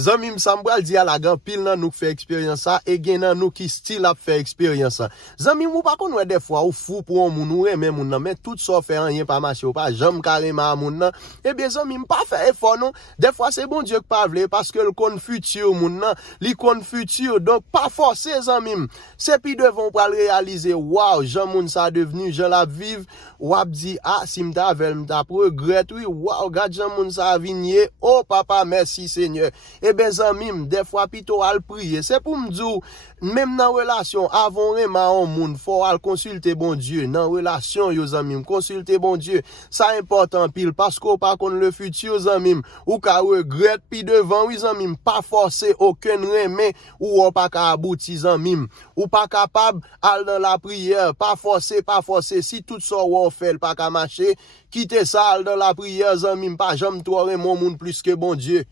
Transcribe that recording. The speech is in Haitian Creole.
Zami m'sambral di à la grand pile nan nou fait expérience ça et gen nan nou qui style a fait expérience ça. Zami mou pa konn des fois ou fou pour un moun ou même moun nan mais tout ça fait rien pas marcher ou pas jambe carrément moun nan. Eh bien zami m'pa fait effort non. Des fois c'est bon Dieu qui pa vle parce que le kon futur moun nan, li kon futur donc pas forcer zami. C'est puis devant pour réaliser waouh, Jean moun ça devenu Jean la vive ou ap di ah si m'ta vel m'ta regrette oui waouh gade Jean moun ça vigné oh papa merci Seigneur. Eh ben zanmim, des fois plutôt al prier. C'est pour me dire, même dans relation, avant vraiment un monde, faut al consulter bon Dieu. Dans relation, yo zanmim, consulter bon Dieu. Ça important pile, parce qu'on pas contre le futur zanmim. Ou ka regrette, puis devant, oui zanmim, pas forcer aucun remè, ou pas ka abouti zanmim. Ou pas capable, al dans la prière, pas forcer. Si tout ça ou fait, pas ka marcher, quitter ça, al dans la prière zanmim, pas jamais toi mon monde plus que bon Dieu.